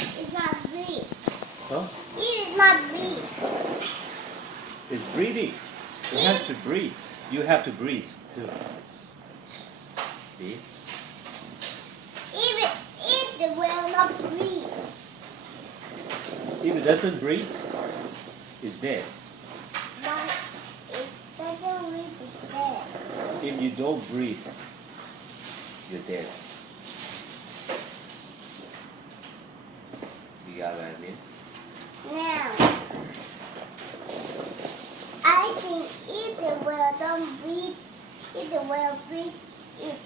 It's not breathe. Huh? It is not breathe. It's breathing. It has to breathe. You have to breathe too. See? Even if it will not breathe. If it doesn't breathe, it's dead. But it doesn't breathe, it's dead. If you don't breathe, you're dead. You got what I mean? Now, I think if the whale don't breathe, if the whale breathe, it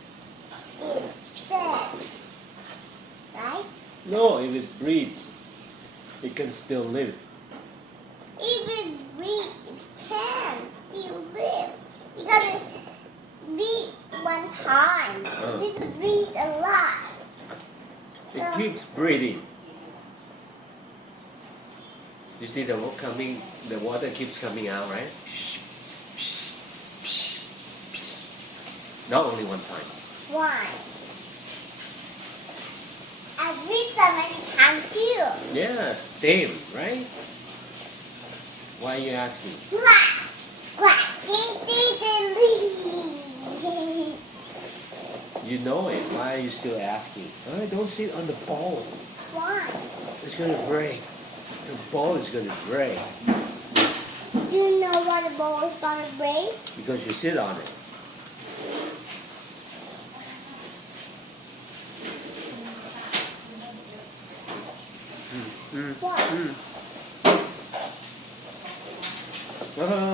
is dead. Right? No, if it breathes, it can still live. If it breathes, it can still live. Because it breathes one time. It breathes a lot. It keeps breathing. You see the water keeps coming out, right? Not only one time. Why? I breathe so many times too. Yeah, same, right? Why are you asking? Quack! Quack! Ding, ding, ding, ding. You know it. Why are you still asking? Oh, don't sit on the ball. Why? It's gonna break. The ball is gonna break You know what the ball is gonna break? because you sit on it. What? Oh,